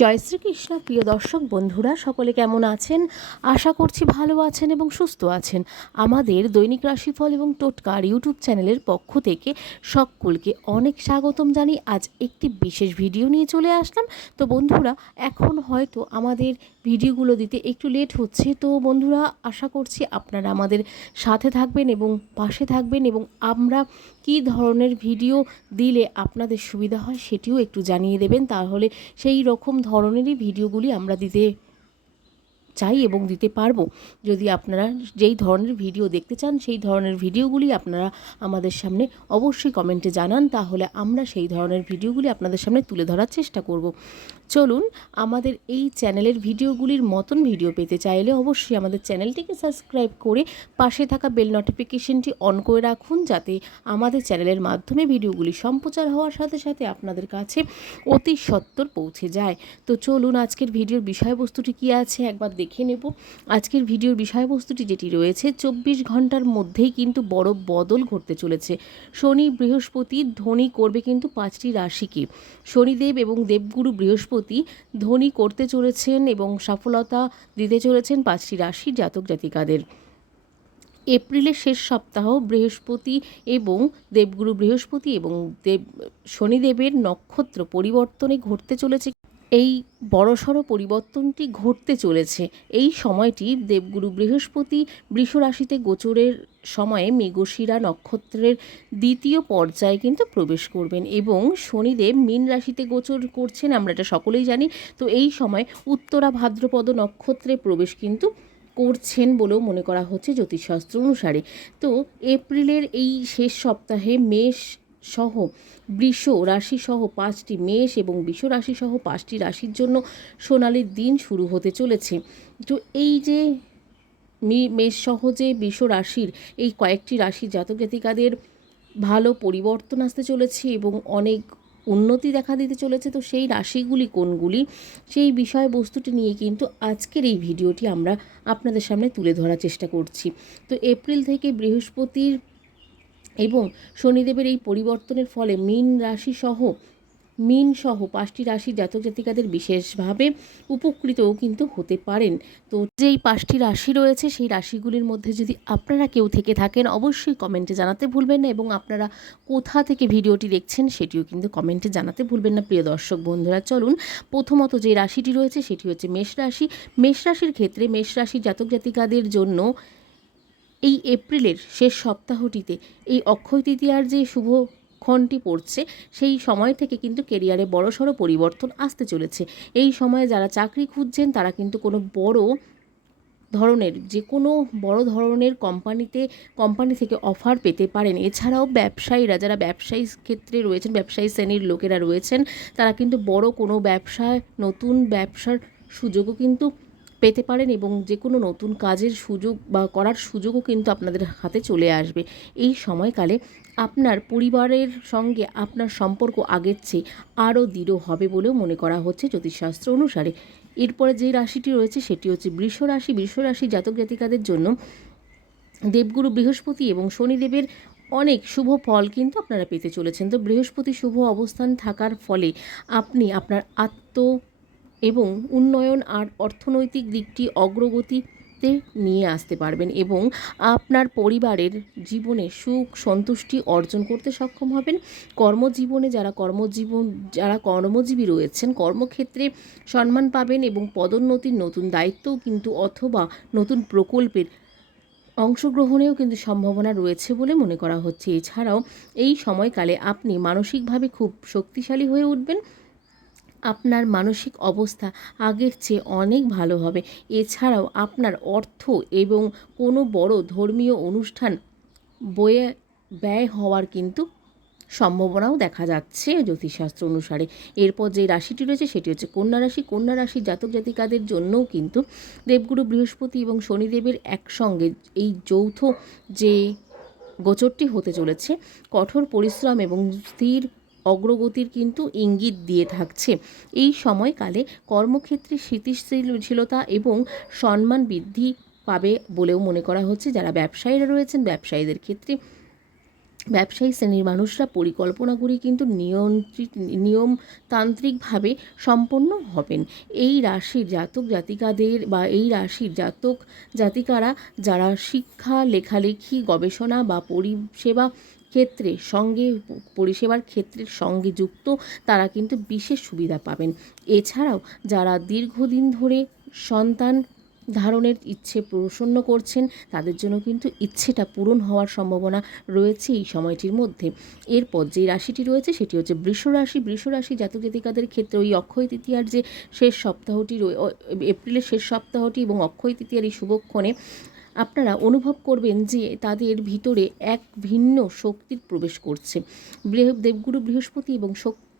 জয় শ্রীকৃষ্ণ, প্রিয় দর্শক বন্ধুরা, সকলে কেমন আছেন? আশা করছি ভালো আছেন এবং সুস্থ আছেন। আমাদের দৈনিক রাশিফল এবং টোটকার ইউটিউব চ্যানেলের পক্ষ থেকে সকলকে অনেক স্বাগতম জানি আজ একটি বিশেষ ভিডিও নিয়ে চলে আসলাম। তো বন্ধুরা, এখন হয়তো আমাদের ভিডিওগুলো দিতে একটু লেট হচ্ছে। তো বন্ধুরা, আশা করছি আপনারা আমাদের সাথে থাকবেন এবং পাশে থাকবেন এবং আমরা কি ধরনের ভিডিও দিলে আপনাদের সুবিধা হয় সেটিও একটু জানিয়ে দেবেন। তাহলে সেই রকম ধরনেরই ভিডিওগুলি আমরা দিতে চাই এবং দিতে পারব। যদি আপনারা যেই ধরনের ভিডিও দেখতে চান, সেই ধরনের ভিডিওগুলি আপনারা আমাদের সামনে অবশ্যই কমেন্টে জানান, তাহলে আমরা সেই ধরনের ভিডিওগুলি আপনাদের সামনে তুলে ধরার চেষ্টা করব। চলুন, আমাদের এই চ্যানেলের ভিডিওগুলির মতন ভিডিও পেতে চাইলে অবশ্যই আমাদের চ্যানেলটিকে সাবস্ক্রাইব করে পাশে থাকা বেল নোটিফিকেশনটি অন করে রাখুন, যাতে আমাদের চ্যানেলের মাধ্যমে ভিডিওগুলি সম্প্রচার হওয়ার সাথে সাথে আপনাদের কাছে অতি সত্বর পৌঁছে যায়। তো চলুন, আজকের ভিডিওর বিষয়বস্তুটি কী আছে? একবার দেখে নেব। আজকের ভিডিওর বিষয়বস্তুটি যেটি রয়েছে, চব্বিশ ঘণ্টার মধ্যেই কিন্তু বড় বদল ঘটতে চলেছে। শনি বৃহস্পতি ধনী করবে কিন্তু পাঁচটি রাশিকে। শনিদেব এবং দেবগুরু বৃহস্পতি ধনী করতে চলেছেন এবং সফলতা দিতে চলেছেন পাঁচটি রাশির জাতক জাতিকাদের। এপ্রিলের শেষ সপ্তাহ বৃহস্পতি এবং দেবগুরু বৃহস্পতি এবং দেব শনিদেবের নক্ষত্র পরিবর্তনে ঘটতে চলেছে এই বড়সড় পরিবর্তনটি ঘটতে চলেছে। এই সময়টি দেবগুরু বৃহস্পতি বৃষ রাশিতে গোচরের সময়ে মেঘশিরা নক্ষত্রের দ্বিতীয় পর্যায়ে কিন্তু প্রবেশ করবেন এবং শনিদেব মীন রাশিতে গোচর করছেন, আমরা এটা সকলেই জানি। তো এই সময় উত্তরা ভাদ্রপদ নক্ষত্রে প্রবেশ কিন্তু করছেন বলেও মনে করা হচ্ছে জ্যোতিষশাস্ত্র অনুসারে। তো এপ্রিলের এই শেষ সপ্তাহে মেষ সহ বৃষ রাশি সহ পাঁচটি মেষ এবং বৃষ রাশি সহ পাঁচটি রাশির জন্য সোনালির দিন শুরু হতে চলেছে। তো এই যে মেষ সহ যে বৃষ রাশির এই কয়েকটি রাশি জাতক জাতিকাদের ভালো পরিবর্তন আসতে চলেছে এবং অনেক উন্নতি দেখা দিতে চলেছে, তো সেই রাশিগুলি কোনগুলি? সেই বিষয়বস্তুটি নিয়ে কিন্তু আজকের এই ভিডিওটি আমরা আপনাদের সামনে তুলে ধরার চেষ্টা করছি। তো এপ্রিল থেকে বৃহস্পতির এবং শনিদেবের এই পরিবর্তনের ফলে মীন রাশি সহ, মীন সহ পাঁচটি রাশি জাতক জাতিকাদের বিশেষভাবে উপকৃতও কিন্তু হতে পারেন। তো যেই পাঁচটি রাশি রয়েছে, সেই রাশিগুলির মধ্যে যদি আপনারা কেউ থেকে থাকেন, অবশ্যই কমেন্টে জানাতে ভুলবেন না এবং আপনারা কোথা থেকে ভিডিওটি দেখছেন, সেটিও কিন্তু কমেন্টে জানাতে ভুলবেন না। প্রিয় দর্শক বন্ধুরা, চলুন প্রথমত যে রাশিটি রয়েছে, সেটি হচ্ছে মেষ রাশি। মেষ রাশির ক্ষেত্রে মেষ রাশির জাতক জাতিকাদের জন্য এই এপ্রিলের শেষ সপ্তাহটিতে এই অক্ষয় তৃতীয়ার যে শুভ ক্ষণটি পড়ছে, সেই সময় থেকে কিন্তু কেরিয়ারে বড়সড় পরিবর্তন আসতে চলেছে। এই সময়ে যারা চাকরি খুঁজছেন, তারা কিন্তু কোনো বড় ধরনের যে কোনো বড় ধরনের কোম্পানিতে, কোম্পানি থেকে অফার পেতে পারেন। এছাড়াও ব্যবসায়ীরা, যারা ব্যবসায়ী ক্ষেত্রে রয়েছেন, ব্যবসায়ী শ্রেণির লোকেরা রয়েছেন, তারা কিন্তু বড় কোনো ব্যবসায় নতুন ব্যবসার সুযোগও কিন্তু পেতে পারেন এবং যে কোনো নতুন কাজের সুযোগ বা করার সুযোগও কিন্তু আপনাদের হাতে চলে আসবে। এই সময়কালে আপনার পরিবারের সঙ্গে আপনার সম্পর্ক আগের চেয়ে আরও দৃঢ় হবে বলেও মনে করা হচ্ছে জ্যোতিষশাস্ত্র অনুসারে। এরপরে যে রাশিটি রয়েছে সেটি হচ্ছে বৃষ রাশি। বৃষ রাশি জাতক জাতিকাদের জন্য দেবগুরু বৃহস্পতি এবং শনিদেবের অনেক শুভ ফল কিন্তু আপনারা পেতে চলেছেন। তো বৃহস্পতি শুভ অবস্থান থাকার ফলে আপনি আপনার আত্ম এবং উন্নয়ন আর অর্থনৈতিক দিকটি অগ্রগতিতে নিয়ে আসতে পারবেন এবং আপনার পরিবারের জীবনে সুখ, সন্তুষ্টি অর্জন করতে সক্ষম হবেন। কর্মজীবনে যারা কর্মজীবন, যারা কর্মজীবী রয়েছেন, কর্মক্ষেত্রে সম্মান পাবেন এবং পদোন্নতির নতুন দায়িত্বও কিন্তু অথবা নতুন প্রকল্পের অংশগ্রহণেও কিন্তু সম্ভাবনা রয়েছে বলে মনে করা হচ্ছে। এছাড়াও এই সময়কালে আপনি মানসিকভাবে খুব শক্তিশালী হয়ে উঠবেন। আপনার মানসিক অবস্থা আগের চেয়ে অনেক ভালো হবে। এছাড়াও আপনার অর্থ এবং কোনো বড় ধর্মীয় অনুষ্ঠান বয়ে ব্যয় হওয়ার কিন্তু সম্ভাবনাও দেখা যাচ্ছে জ্যোতিষশাস্ত্র অনুসারে। এরপর যে রাশিটি রয়েছে সেটি হচ্ছে কন্যা রাশি। কন্যা রাশির জাতক জাতিকাদের জন্যও কিন্তু দেবগুরু বৃহস্পতি এবং শনিদেবের একসঙ্গে এই যৌথ যে গোচরটি হতে চলেছে, কঠোর পরিশ্রম এবং স্থির অগ্রগতির কিন্তু ইঙ্গিত দিয়ে থাকছে। এই সময়কালে কর্মক্ষেত্রে স্থিতিশীলতা এবং সম্মান বৃদ্ধি পাবে বলেও মনে করা হচ্ছে। যারা ব্যবসায়ীরা রয়েছেন, ব্যবসায়ীদের ক্ষেত্রে ব্যবসায়ী শ্রেণির মানুষরা পরিকল্পনাগুলি কিন্তু নিয়ন্ত্রিত, নিয়মতান্ত্রিকভাবে সম্পন্ন হবেন। এই রাশির জাতক জাতিকাদের বা এই রাশির জাতক জাতিকারা যারা শিক্ষা, লেখালেখি, গবেষণা বা পরিষেবা ক্ষেত্রে সঙ্গে, পরিষেবার ক্ষেত্রের সঙ্গে যুক্ত, তারা কিন্তু বিশেষ সুবিধা পাবেন। এছাড়াও যারা দীর্ঘদিন ধরে সন্তান ধারণের ইচ্ছে প্রসন্ন করছেন, তাদের জন্য কিন্তু ইচ্ছেটা পূরণ হওয়ার সম্ভাবনা রয়েছে এই সময়টির মধ্যে। এরপর যে রাশিটি রয়েছে সেটি হচ্ছে বৃষ রাশি। বৃষ রাশি জাতক জাতিকাদের ক্ষেত্রে ওই অক্ষয় তৃতীয়ার যে শেষ সপ্তাহটি এপ্রিলের শেষ সপ্তাহটি এবং অক্ষয় তৃতীয়ার এই শুভক্ষণে আপনারা অনুভব করবেন যে তাদের ভিতরে এক ভিন্ন শক্তির প্রবেশ করছে। দেবগুরু বৃহস্পতি এবং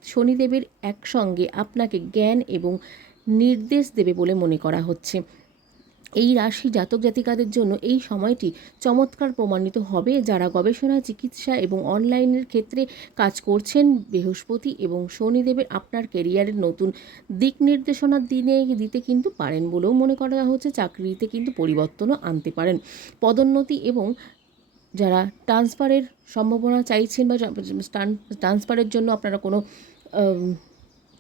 শনিদেবের একসঙ্গে আপনাকে জ্ঞান এবং নির্দেশ দেবে বলে মনে করা হচ্ছে। এই রাশি জাতক জাতিকাদের জন্য এই সময়টি চমৎকার প্রমাণিত হবে যারা গবেষণা, চিকিৎসা এবং অনলাইনের ক্ষেত্রে কাজ করছেন বৃহস্পতি এবং শনিদেবের আপনার ক্যারিয়ারের নতুন দিক নির্দেশনা দিনে দিতে কিন্তু পারেন বলেও মনে করা হচ্ছে। চাকরিতে কিন্তু পরিবর্তনও আনতে পারেন। পদোন্নতি এবং যারা ট্রান্সফারের সম্ভাবনা চাইছেন বা ট্রান্সফারের জন্য আপনারা কোনো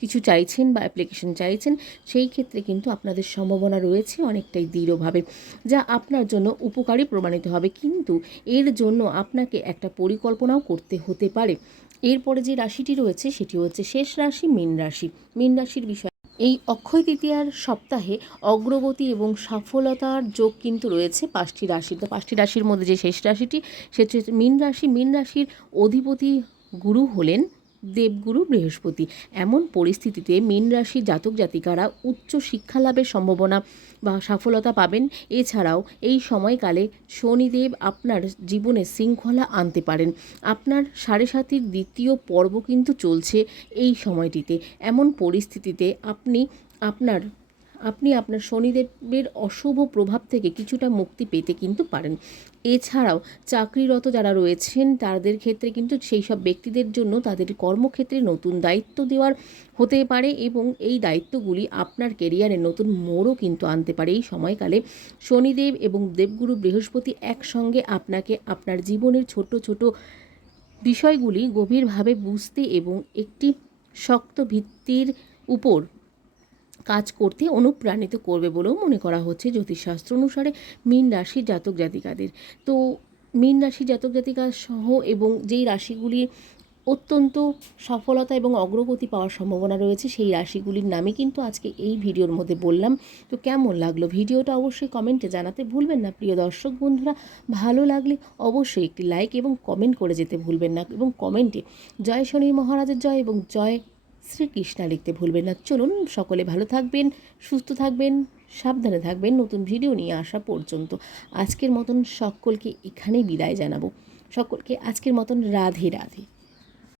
কিছু চাইছেন বা অ্যাপ্লিকেশন চাইছেন, সেই ক্ষেত্রে কিন্তু আপনাদের সম্ভাবনা রয়েছে অনেকটাই দৃঢ়ভাবে, যা আপনার জন্য উপকারী প্রমাণিত হবে। কিন্তু এর জন্য আপনাকে একটা পরিকল্পনাও করতে হতে পারে। এরপরে যে রাশিটি রয়েছে, সেটি হচ্ছে শেষ রাশি, মীন রাশি। মীন রাশির বিষয়, এই অক্ষয় তৃতীয়ার সপ্তাহে অগ্রগতি এবং সফলতার যোগ কিন্তু রয়েছে পাঁচটি রাশির। তো পাঁচটি রাশির মধ্যে যে শেষ রাশিটি, সেটি হচ্ছে মীন রাশি। মীন রাশির অধিপতি গুরু হলেন দেবগুরু বৃহস্পতি। এমন পরিস্থিতিতে মীন রাশির জাতক জাতিকারা উচ্চ শিক্ষা লাভের সম্ভাবনা বা সফলতা পাবেন। এছাড়াও এই সময়কালে শনিদেব আপনার জীবনে শৃঙ্খলা আনতে পারেন। আপনার সাড়ে সাতির দ্বিতীয় পর্ব কিন্তু চলছে এই সময়টিতে। এমন পরিস্থিতিতে আপনি আপনার আপনি আপনার শনিদেবের অশুভ প্রভাব থেকে কিছুটা মুক্তি পেতে কিন্তু পারেন। এছাড়াও চাকরিরত যারা রয়েছেন, তাদের ক্ষেত্রে কিন্তু সেই সব ব্যক্তিদের জন্য তাদের কর্মক্ষেত্রে নতুন দায়িত্ব দেওয়ার হতে পারে এবং এই দায়িত্বগুলি আপনার কেরিয়ারে নতুন মোড়ও কিন্তু আনতে পারে। এই সময়কালে শনিদেব এবং দেবগুরু বৃহস্পতি একসঙ্গে আপনাকে আপনার জীবনের ছোট ছোট বিষয়গুলি গভীরভাবে বুঝতে এবং একটি শক্ত ভিত্তির উপর কাজ করতে অনুপ্রাণিত করবে বলেও মনে করা হচ্ছে জ্যোতিষশাস্ত্র অনুসারে মীন রাশির জাতক জাতিকাদের। তো মীন রাশি জাতক জাতিকা সহ এবং যেই রাশিগুলি অত্যন্ত সফলতা এবং অগ্রগতি পাওয়ার সম্ভাবনা রয়েছে, সেই রাশিগুলির নামে কিন্তু আজকে এই ভিডিওর মধ্যে বললাম। তো কেমন লাগল ভিডিওটা অবশ্যই কমেন্টে জানাতে ভুলবেন না। প্রিয় দর্শক বন্ধুরা, ভালো লাগলে অবশ্যই একটি লাইক এবং কমেন্ট করে যেতে ভুলবেন না এবং কমেন্টে জয় শনি মহারাজের জয় এবং জয় শ্রীকৃষ্ণা লিখতে ভুলবেন না। চলুন, সকলে ভালো থাকবেন, সুস্থ থাকবেন, সাবধানে থাকবেন। নতুন ভিডিও নিয়ে আসা পর্যন্ত আজকের মতন সকলকে এখানেই বিদায় জানাব। সকলকে আজকের মতন রাধে রাধে।